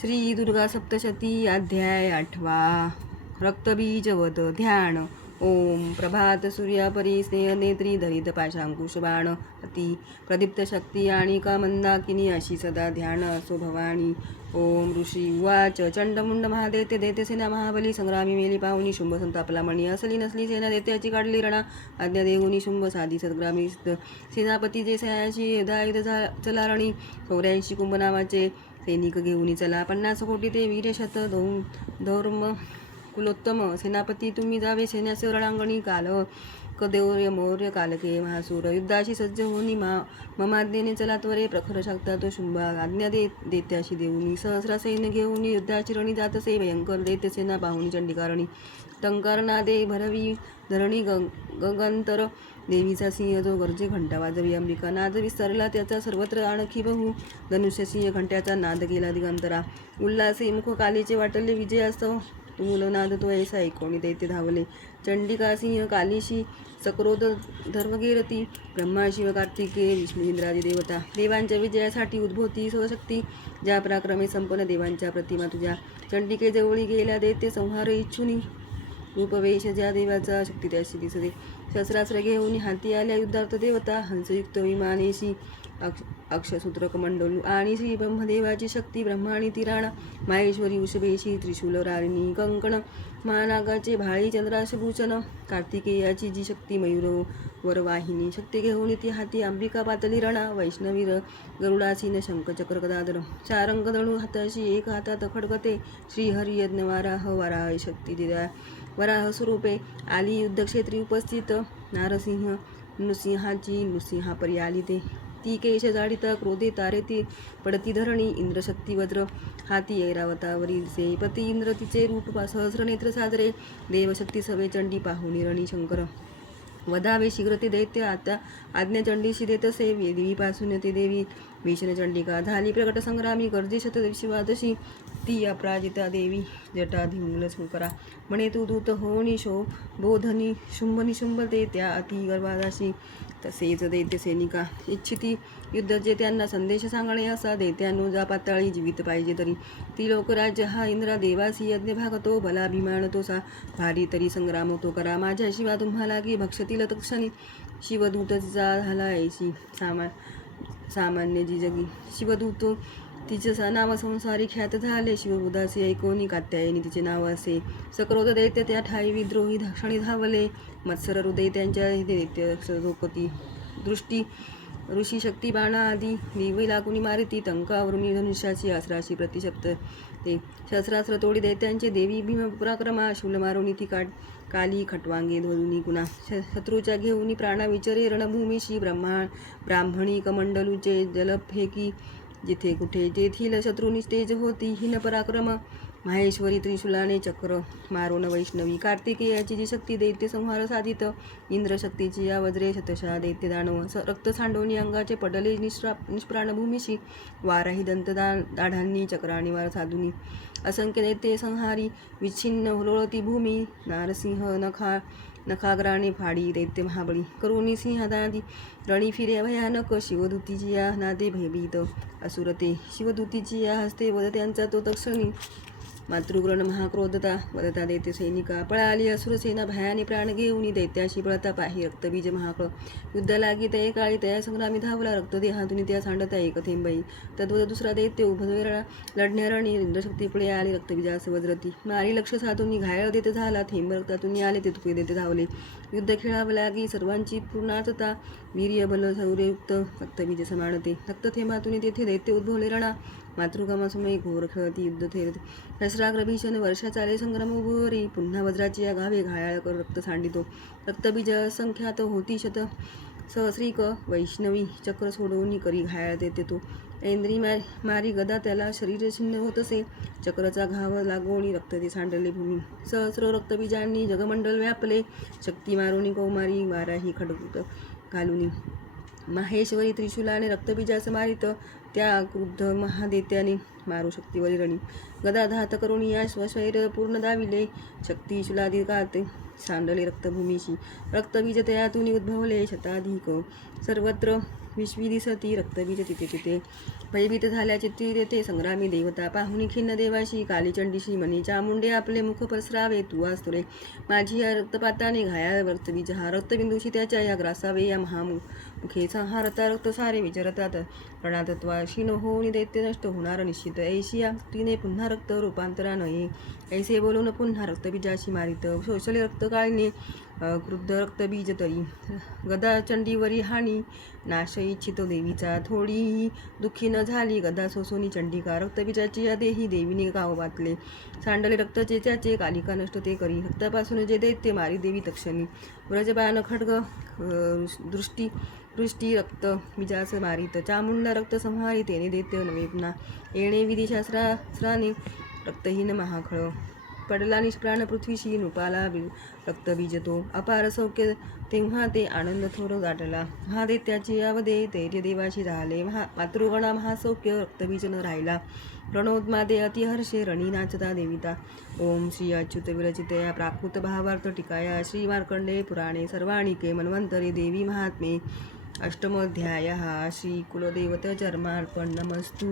श्री दुर्गा सप्तशती अध्याय 8 रक्तबीजवत ध्यान. ओम प्रभात सूर्यापरी स्नेह नेत्री धरित पाशांकुश बाण अति प्रदीप्त शक्ती आणि का मंदाकिनी अशी सदा ध्यान असो भवानी. ओम ऋषी उवाच. चंडमुंड महादैत्य दैत्य सेना महाबली संग्रामी मेली पाहुनी शुंभ संतापला मणी असली नसली सेना दैत्याची काढली रणा आज्ञा देऊनी शुंभ साधी सद्ग्रामी सेनापती जे सयाशी युधायुध चलारणी 84 कुंभ नावाचे सैनिक घेऊन चला 50 कोटी ते वीर शत धर्म कुलोत्तम सेनापती तुम्ही जावे सैन्याचे रणांगणी काल कदेवर्य मौर्य कालके महासूर युद्धाशी सज्ज होनी ममाज्ञेने चला त्वरे प्रखर शकता तो शुंभा आज्ञा देत्याशी देऊनी सहस्रा सैन्य घेऊन युद्धाची रणी जातसे भयंकर दैत्य सेना पाहुणी चंडिकारणी टंकार नादे भरवी धरणी गगंतर देवीचा सिंह जो गर्जे घंटा वाजवी अंबिका नाद विस्तारला त्याचा सर्वत्र आणखी बहु धनुष्य सिंह घंट्याचा नाद गेला दिगंतरा उल्हासे मुख कालीचे वाटले विजयास्तव तुमुल नाद तो ऐसा ऐकोणी दैत्य धावले चंडिका सिंह कालीशी सक्रोध धर्मगीरती ब्रह्मा शिव कार्तिके विष्णू इंद्रादी देवता देवांच्या विजयासाठी उद्भवती स्वशक्ती ज्या पराक्रमे संपन्न देवांच्या प्रतिमा तुझ्या चंडिके जवळी गेल्या दैत्य संहार इच्छुनी रूपवेश ज्या देवाचा शक्ती त्याशी दिसते शस्त्रास्त्र घेऊन हाती आल्या युद्धार्थ देवता हंसयुक्त विमानेशी अक्षसूत्र कमंडलू आणि श्री ब्रह्मदेवाची शक्ती ब्रह्माणी तिराणा माहेश्वरी उषभेशी त्रिशूल रारिणी कंकण महानागाचे भाळी चंद्राशभूषण कार्तिकेयाची जी शक्ती मयूर वरवाहिनी शक्ती घेऊन ती हाती अंबिका पातली रणा वैष्णवी गरुडासीन शंखचक्र गदाधर चारंग धणू हाताशी एक हातात खडगते श्रीहरी यज्ञ वराह शक्ती दिल्या वराह स्वरूपे आली युद्धक्षेत्री उपस्थित नारसिंह नृसिंहाची नृसिंहापरी आली ते ती केश जाडिता क्रोधे तारेती पडती धरणी इंद्रशक्ती वज्र हाती ऐरावतावरील से पती इंद्र तिचे रूप सहस्र नेत्र साजरे देवशक्ती सवे चंडी पाहुणी रणी शंकर वधावे शीघ्र ते दैत्य आता आज्ञा चंडीशी देतसे देवीपासून ते देवी भीषण चंडिका झाली प्रकट संग्रामी गर्जे शतशिवादशी ती अपराजिता देवी जटाधिमूल करा म्हणे तू दूत होणी शो बोधनी शुंभ निशुंभ ते त्या अति गर्भादाशी तसेच दैत्य सैनिका इच्छिती युद्धाचे त्यांना संदेश सांगणे असा दैत्यानो जा पाताळी जीवित पाहिजे तरी ती लोकराज्य हा इंद्रा देवासी यज्ञ भागतो भलाभिमान तो सा भारी तरी संग्राम तो करा माझ्या शिवा तुम्हाला की भक्षतील तक्षणी शिवदूतचा झाला ऐशी सामान्य जी जगी शिवदूत तिचे नाव संसारी ख्यात झाले शिवबुधासी ऐकोनी कात्यायनी तिचे नाव असे सक्रोध दैत्य त्या ठाई विद्रोही क्षणी धावले मत्सर हृदय त्यांच्या दैत्य रोकती दृष्टी ऋषी शक्ती बाणा आदी दिवे लागुनी मारिती टंकावरुनी धनुष्याची आसराशी प्रतिशब्द ते शस्त्रास्त्र तोडी दैत्यांचे देवी भीम पराक्रमा शूल मारुनी ती काली खटवांगे धोरुनी कुणा शत्रूच्या घेऊनी प्राणा विचरे रणभूमीशी ब्राह्मणी कमंडलूचे जलफेकी जिथे कुठे तेथील शत्रुनी तेज होती हिन पराक्रम माहेश्वरी त्रिशूलाने चक्र मारोन वैष्णवी कार्तिकेयाची जी शक्ती दैत्य संहार साधित इंद्रशक्तीची या वज्रे शतशा दैत्य दानव रक्त सांडवणी अंगाचे पडले निष्प्राण भूमीशी वाराही दंत दाढांनी चक्राणी वार साधुनी असंख्य दैत्य संहारी विच्छिन्न हुरळती भूमी नारसिंह नखाग्राने फाडी दैत्य महाबळी करुणी सिंहदादी रणी फिरे भयानक शिवदूतीची या नादे भयभीत असुरते शिवदूतीची या हस्ते वद त्यांचा तो तक्षणी मातृग्रण महाक्रोधता वदता दैत्य सैनिका पळाली असुरसेना भयाने प्राण घेऊन दैत्याशी पळता पाही रक्तबीज महाकळ युद्ध लागी तय काळी तया संग्रामी धावला रक्तदेहातून त्या सांडता एक थेंबाई तद्वत दुसरा दैत्य उभवेळा लढण्यारणी इंद्रशक्ती पुढे आली रक्तबीजास वज्रती मारी लक्ष साधून घायल देते झाला थेंब रक्तातून आले ते तुकडे देते धावले युद्ध खेळावं लागी सर्वांची पूर्णार्थता वीर्य बल शौर्ययुक्त रक्तबीज समानते रक्तथेंबातून तेथे दैत्य उद्भवले रणा मातृकामासमयी घोर खेळती युद्ध थेरते रसराग्र भीषण वर्षा चाले संग्राम उभवरी पुन्हा वज्राची या गावे घायाळ कर रक्त सांडितो रक्तबीज असंख्यात होती शत सहस्रिक वैष्णवी चक्र सोडवून करी घायाळ देते तो ऐंद्री मारी गदा त्याला शरीर छिन्न होत असे चक्रचा घाव लागवणी रक्त ते सांडले भूमी सहस्र रक्तबीजांनी जगमंडल व्यापले शक्ती मारुनी कौमारी वाराही खडगुत घालुनी माहेश्वरी त्रिशूलाने रक्तबीजास मारित त्या क्रुद्ध महादैत्याने मारू शक्तीवरी रणी गदा धात करुणी या स्वशैर पूर्ण दाविले शक्ती शुलादी काते सांडले रक्तभूमीशी रक्तबीज तयातून उद्भवले शताधिक सर्वत्र विश्वी दिसती रक्तबीज तिथे तिथे भयभीत झाल्या चित्ती तेथे संग्रामी देवता पाहुणी खिन्न देवाशी कालीचंडीशी मनी चामुंडे आपले मुख पसरावे तू आस्तुरे माझी या रक्तपाताने घाया रक्तबीज हा रक्तबिंदूशी त्याच्या या ग्रासावे या महामुखे संहारता रक्त सारे विचारतात प्रणातत्वाशी न होऊन दैत्य नष्ट होणार निश्चित ऐशिया तिने पुन्हा रक्त रूपांतरा नये ऐसे बोलून पुन्हा रक्तबीजाशी मारित शोषले रक्त काळीने क्रुद्ध रक्तबीज तरी गदा चंडीवरी हानी नाश इच्छितो देवीचा थोडीही दुःखी न झाली गदा सोसोनी चंडिका रक्तबीजाची या देही देवीने गाव बातले सांडले रक्ताचे त्याचे कालिका नष्ट ते करी रक्तापासून जे दैत्य मारी देवी तक्षणी व्रजबाण खड्ग दृष्टी रक्त बीजास मारित चामुंडा रक्त संहारी तेने दैत्य नवे पुन्हा येणे विधिशास्त्राने रक्तहीन महाखळ पडला निष्प्राण पृथ्वीशी नृपाला रक्तबीज तो अपार सौख्य तेव्हा ते आनंद थोर गाठला महादैत्याची अवधे धैर्य देवाशी झाले मातृगणा महासौख्य रक्तबीज न राहिला रणोद्मादे अतिहर्षे रणी नाचता देविता ओम श्री अच्युत विरचितया प्राकृत भावार्थ टीकाया श्री मार्कंडे पुराणे सर्वाणिके मन्वंतरे देवी महात्मे अष्टमोध्यायः श्री कुलदेवत चर्मार्पण नमस्तु।